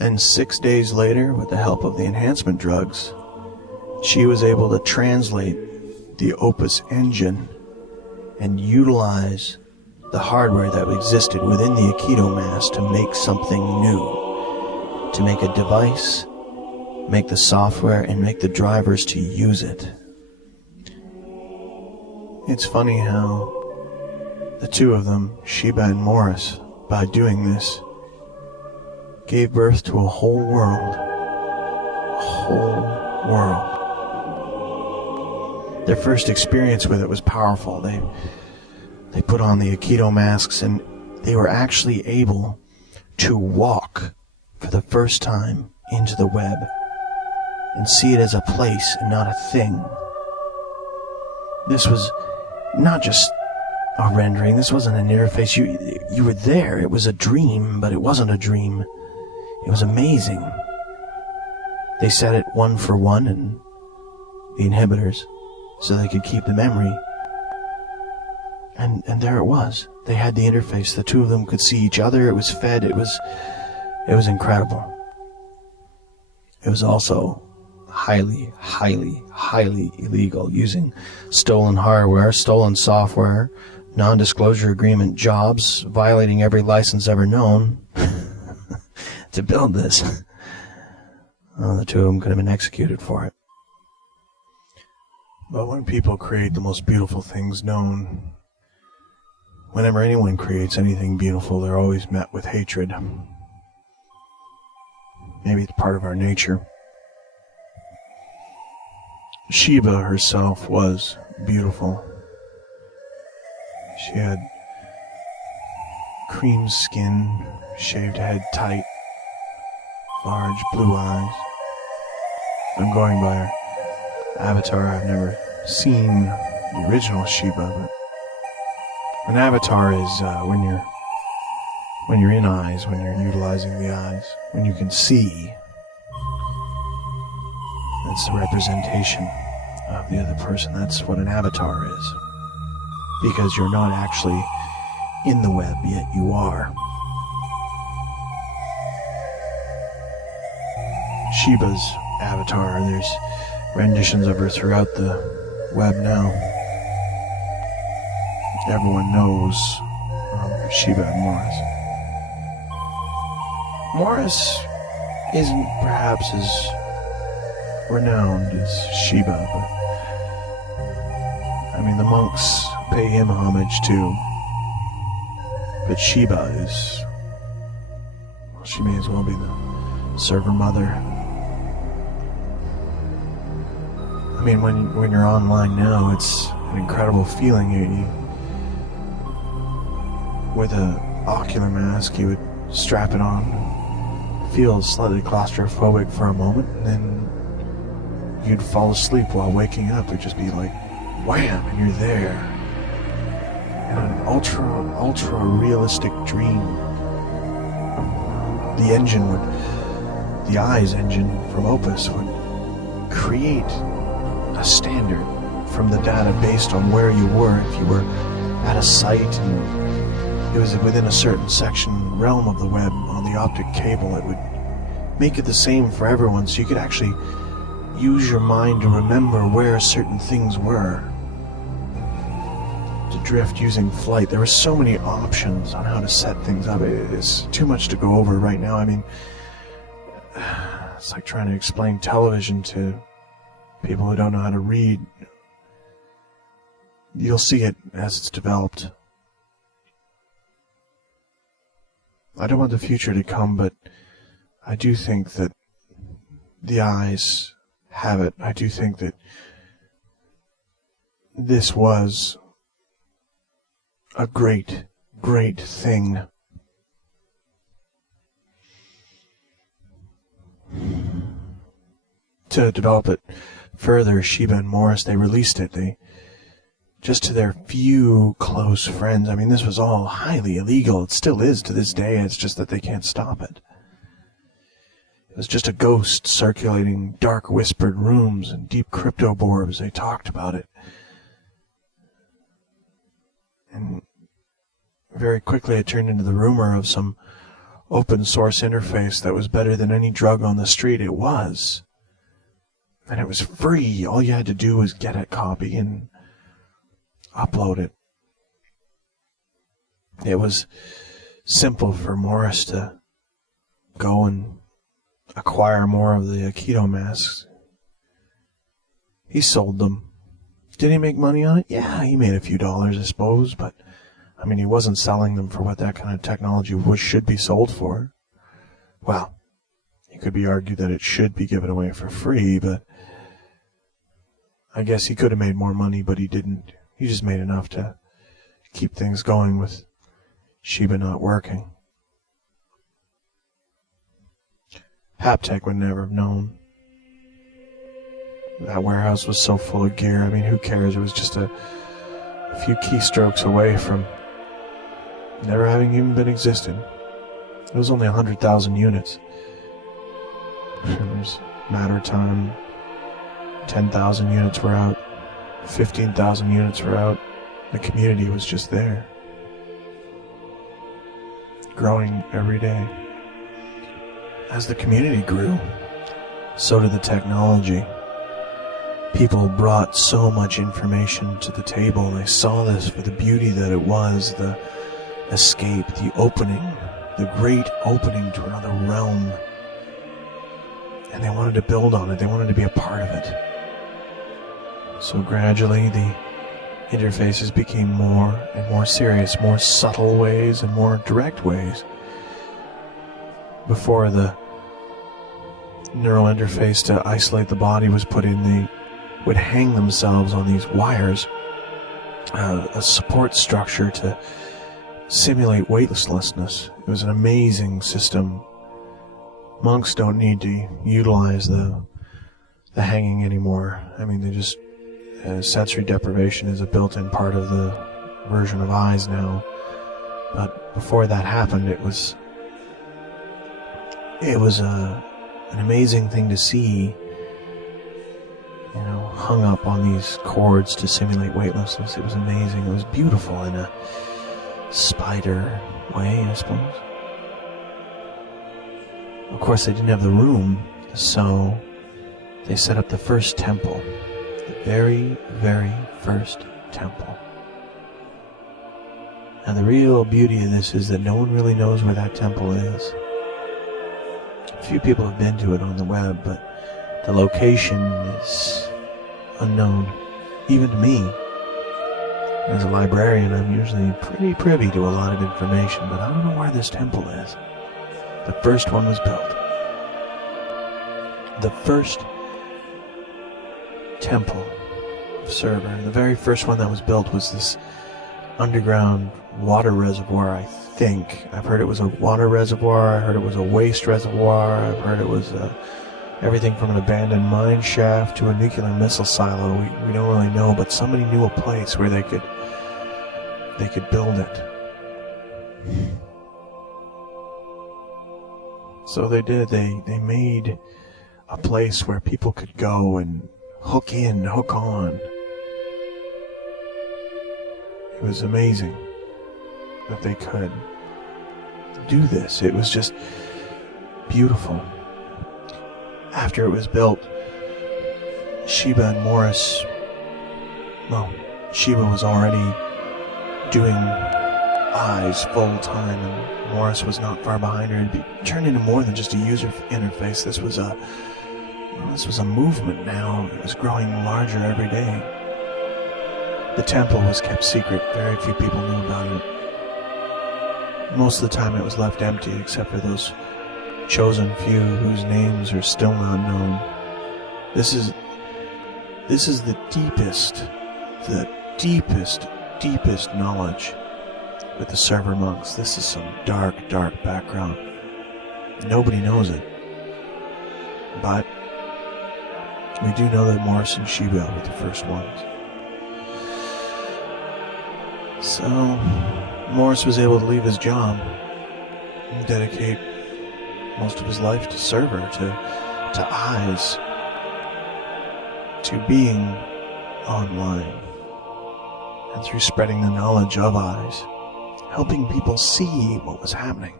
And 6 days later, with the help of the enhancement drugs, she was able to translate the Opus engine and utilize the hardware that existed within the Aikido mask to make something new, to make a device, make the software, and make the drivers to use it. It's funny how the two of them, Sheba and Morris, by doing this, gave birth to a whole world. A whole world. Their first experience with it was powerful. They put on the Aikido masks and they were actually able to walk for the first time into the web and see it as a place and not a thing. This was not just a rendering. This wasn't an interface. You were there. It was a dream, but it wasn't a dream. It was amazing. They set it 1 for 1 and the inhibitors so they could keep the memory. And there it was. They had the interface. The two of them could see each other. It was fed. It was incredible. It was also highly, highly, highly illegal, using stolen hardware, stolen software, non-disclosure agreement jobs, violating every license ever known to build this. Well, the two of them could have been executed for it. But when people create the most beautiful things known, whenever anyone creates anything beautiful, they're always met with hatred. Maybe it's part of our nature. Sheba herself was beautiful. She had cream skin, shaved head tight, large blue eyes. I'm going by her avatar. I've never seen the original Sheba, but an avatar is when you're in eyes, when you're utilizing the eyes, when you can see. That's the representation of the other person. That's what an avatar is. Because you're not actually in the web, yet you are. Sheba's avatar, there's renditions of her throughout the web now. Everyone knows Sheba and Morris. Morris isn't perhaps as renowned as Sheba, but I mean, the monks pay him homage too. But Sheba is, well, she may as well be the server mother. I mean, when you're online now, it's an incredible feeling. You with a ocular mask, you would strap it on, feel slightly claustrophobic for a moment, and then you'd fall asleep while waking up. It'd just be like, wham, and you're there. In an ultra realistic dream. The Eyes engine from Opus would create a standard from the data based on where you were. If you were at a site and it was within a certain realm of the web on the optic cable, it would make it the same for everyone, so you could actually use your mind to remember where certain things were. To drift using flight. There were so many options on how to set things up. It's too much to go over right now. I mean, it's like trying to explain television to people who don't know how to read. You'll see it as it's developed. I don't want the future to come, but I do think that the eyes have it. I do think that this was a great, great thing. To develop it further, Sheba and Morris, they released it. Just to their few close friends. I mean, this was all highly illegal. It still is to this day. It's just that they can't stop it. It was just a ghost circulating dark whispered rooms and deep cryptoborbs. They talked about it. And very quickly it turned into the rumor of some open source interface that was better than any drug on the street. It was. And it was free. All you had to do was get a copy and upload it. It was simple for Morris to go and acquire more of the Aikido masks. He sold them. Did he make money on it? Yeah, he made a few dollars, I suppose, but I mean, he wasn't selling them for what that kind of technology should be sold for. Well, it could be argued that it should be given away for free, but I guess he could have made more money, but he didn't. He just made enough to keep things going with Shiba not working. Haptech would never have known. That warehouse was so full of gear. I mean, who cares? It was just a few keystrokes away from never having even been existed. It was only 100,000 units. It was a matter of time. 10,000 units were out. 15,000 units were out. The community was just there. Growing every day. As the community grew, so did the technology. People brought so much information to the table. They saw this for the beauty that it was, the escape, the opening, the great opening to another realm. And they wanted to build on it. They wanted to be a part of it. So gradually the interfaces became more and more serious, more subtle ways and more direct ways. Before the neural interface to isolate the body was put in, they would hang themselves on these wires, a support structure to simulate weightlessness. It was an amazing system. Monks don't need to utilize the hanging anymore. I mean, they just sensory deprivation is a built-in part of the version of eyes now. But before that happened, it was an amazing thing to see. You know, hung up on these cords to simulate weightlessness. It was amazing. It was beautiful in a spider way, I suppose. Of course, they didn't have the room, so they set up the first temple. The very, very first temple. And the real beauty of this is that no one really knows where that temple is. A few people have been to it on the web, but the location is unknown, even to me. As a librarian, I'm usually pretty privy to a lot of information, but I don't know where this temple is. The first one was built. The first temple of server, the very first one that was built was this underground water reservoir, I think. I've heard it was a water reservoir, I heard it was a waste reservoir, I've heard it was everything from an abandoned mine shaft to a nuclear missile silo. We don't really know, but somebody knew a place where they could build it. So they did. They made a place where people could go and hook in, hook on. It was amazing that they could do this. It was just beautiful. After it was built, Shiba and Morris, well, Shiba was already doing eyes full time, and Morris was not far behind her. It turned into more than just a user interface. This was a movement now. It was growing larger every day. The temple was kept secret. Very few people knew about it. Most of the time it was left empty, except for those chosen few whose names are still not known. This is the deepest knowledge with the server monks. This is some dark background. Nobody knows it. But we do know that Morris and Shiba were the first ones. So Morris was able to leave his job and dedicate most of his life to server, to eyes, to being online, and through spreading the knowledge of eyes, helping people see what was happening.